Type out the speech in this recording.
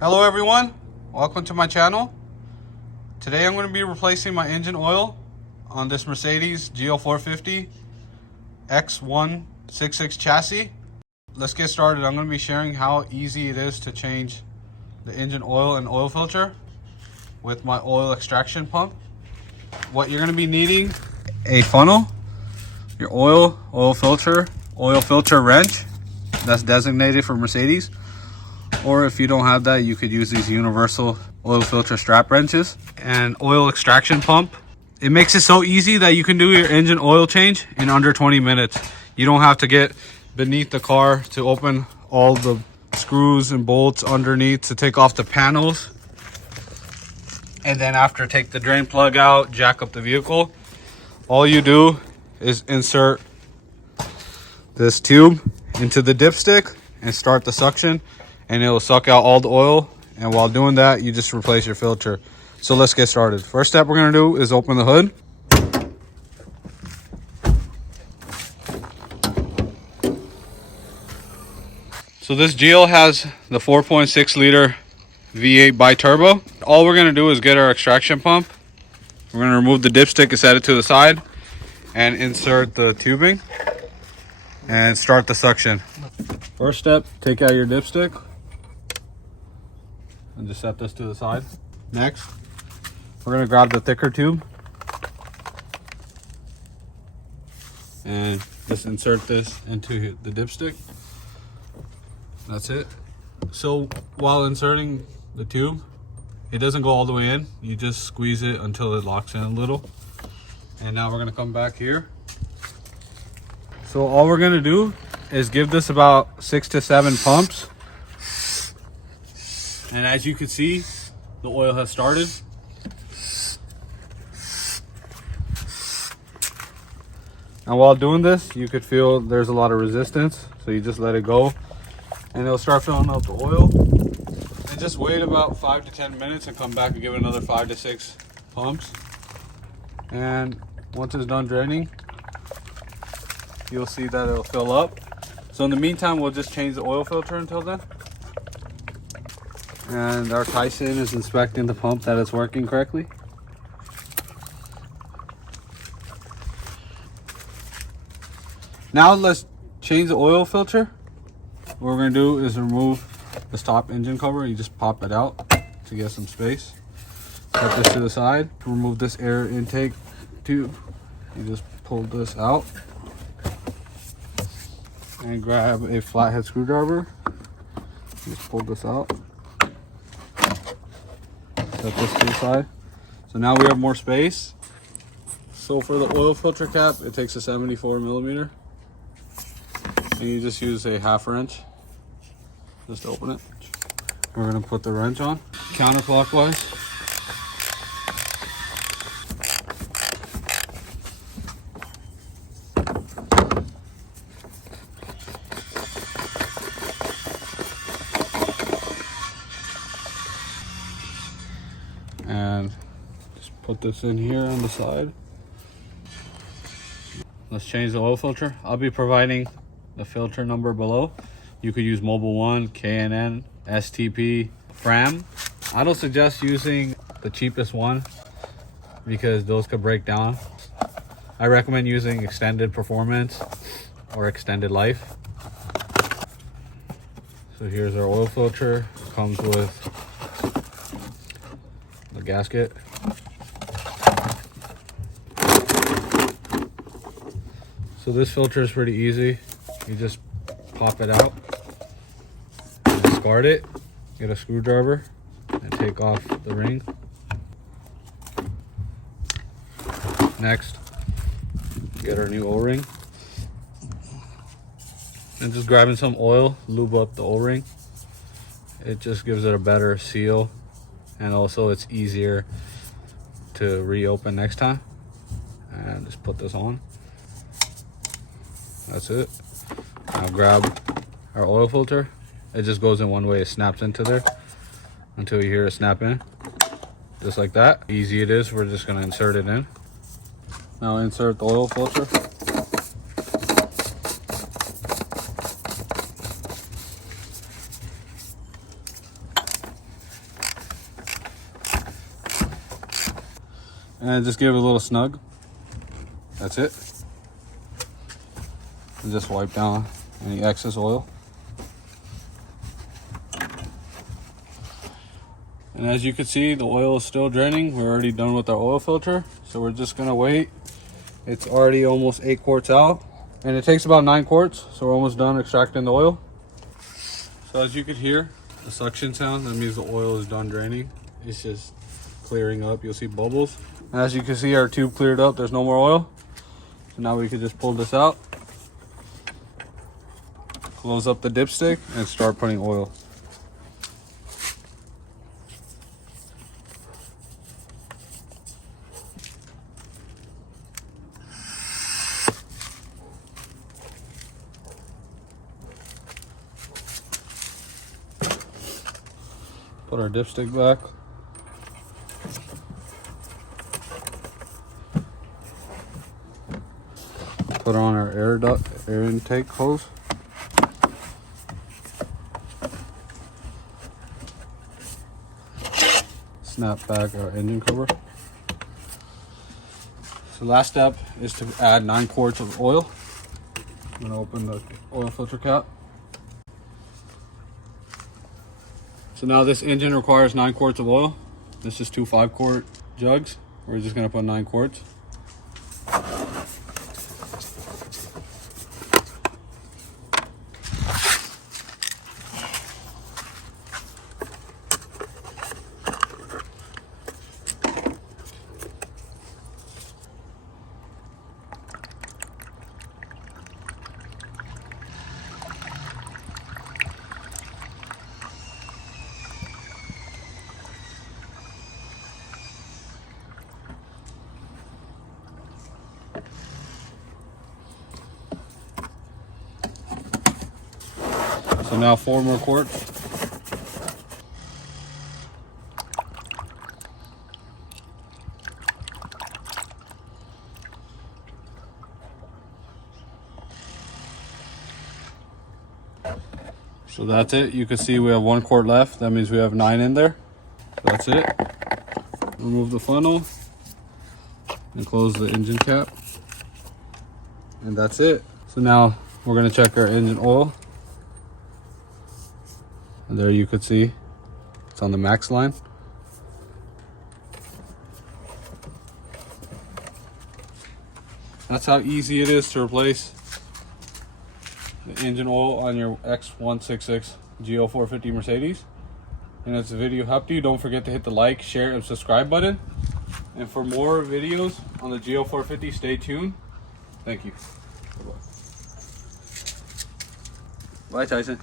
Hello everyone, welcome to my channel. Today I'm going to be replacing my engine oil on this Mercedes GL450 X166 chassis. Let's get started. I'm going to be sharing how easy it is to change the engine oil and oil filter with my oil extraction pump. What you're going to be needing: a funnel, your oil filter wrench that's designated for Mercedes. Or if you don't have that, you could use these universal oil filter strap wrenches. And oil extraction pump. It makes it so easy that you can do your engine oil change in under 20 minutes. You don't have to get beneath the car to open all the screws and bolts underneath to take off the panels. And then after, take the drain plug out, jack up the vehicle. All you do is insert this tube into the dipstick and start the suction, and it will suck out all the oil. And while doing that, you just replace your filter. So let's get started. First step we're going to do is open the hood. So this GL has the 4.6 liter V8 bi-turbo. All we're going to do is get our extraction pump. We're going to remove the dipstick and set it to the side and insert the tubing and start the suction. First step, take out your dipstick and just set this to the side. Next, we're going to grab the thicker tube and just insert this into the dipstick. That's it. So while inserting the tube, it doesn't go all the way in. You just squeeze it until it locks in a little. And now we're going to come back here. So all we're going to do is give this about 6 to 7 pumps. And as you can see, the oil has started. And while doing this, you could feel there's a lot of resistance. So you just let it go and it'll start filling up the oil. And just wait about 5 to 10 minutes and come back and give it another 5 to 6 pumps. And once it's done draining, you'll see that it'll fill up. So in the meantime, we'll just change the oil filter until then. And our Tyson is inspecting the pump that it's working correctly. Now let's change the oil filter. What we're going to do is remove this top engine cover. You just pop it out to get some space. Set this to the side. Remove this air intake tube. You just pull this out and grab a flathead screwdriver. Just pull this out. Set this to the side. So now we have more space. So for the oil filter cap, it takes a 74 millimeter. And you just use a half wrench just to open it. We're going to put the wrench on counterclockwise. And just put this in here on the side. Let's change the oil filter. I'll be providing the filter number below. You could use Mobil 1, K&N, STP, Fram. I don't suggest using the cheapest one because those could break down. I recommend using extended performance or extended life. So here's our oil filter. It comes with the gasket. So this filter is pretty easy. You just pop it out, discard it, get a screwdriver and take off the ring. Next, get our new O-ring and just grabbing some oil, lube up the O-ring. It just gives it a better seal, and also it's easier to reopen next time. And just put this on. That's it. Now grab our oil filter. It just goes in one way. It snaps into there until you hear it snap in. Just like that. Easy it is. We're just going to insert it in. Now insert the oil filter. and just give it a little snug. That's it. And just wipe down any excess oil. And as you can see, the oil is still draining. We're already done with our oil filter, so we're just gonna wait. It's already almost 8 quarts out, and it takes about 9 quarts, so we're almost done extracting the oil. So as you can hear, the suction sound, that means the oil is done draining. It's just clearing up. You'll see bubbles. And as you can see, our tube cleared up. There's no more oil. So now we can just pull this out, close up the dipstick, and start putting oil. Put our dipstick back. Put on our air intake hose. Snap back our engine cover. So last step is to add 9 quarts of oil. I'm gonna open the oil filter cap. So now this engine requires 9 quarts of oil. This is 2 5-quart jugs. We're just gonna put 9 quarts. So now 4 more quarts. So that's it. You can see we have 1 quart left. That means we have 9 in there. That's it. Remove the funnel and close the engine cap. And that's it. So now we're gonna check our engine oil. And there you could see it's on the max line. That's how easy it is to replace the engine oil on your X166 GL450 Mercedes. And if the video helped you, don't forget to hit the like, share, and subscribe button. And for more videos on the GL450, stay tuned. Thank you. Bye, Tyson.